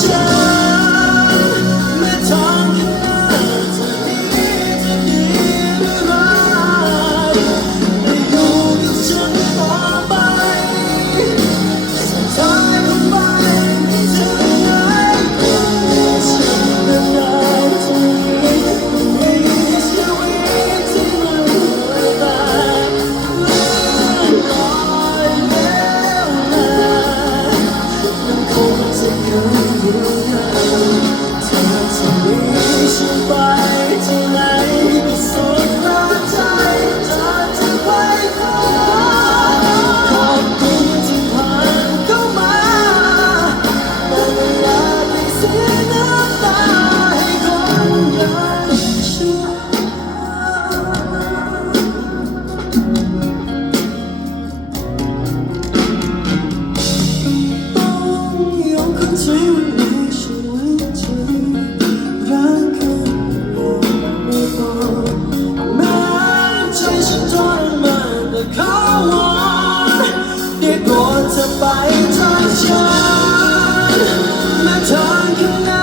Jesus. ไปจากฉันและทางข้างหน้า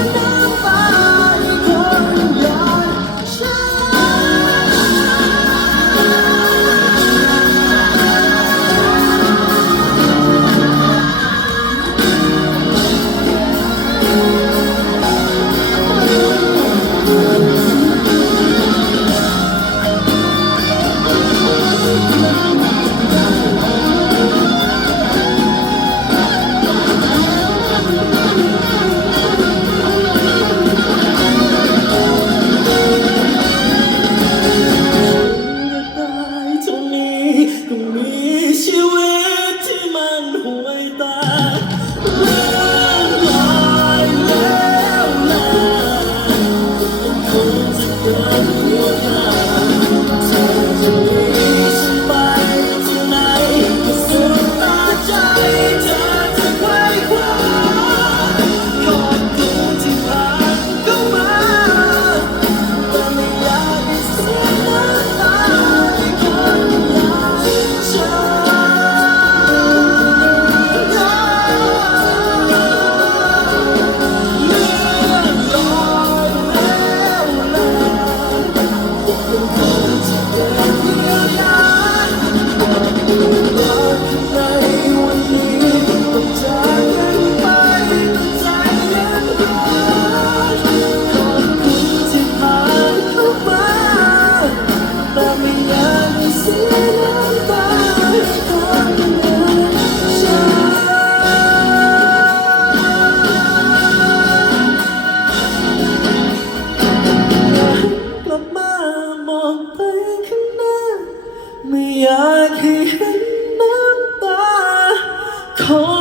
to me. Oh.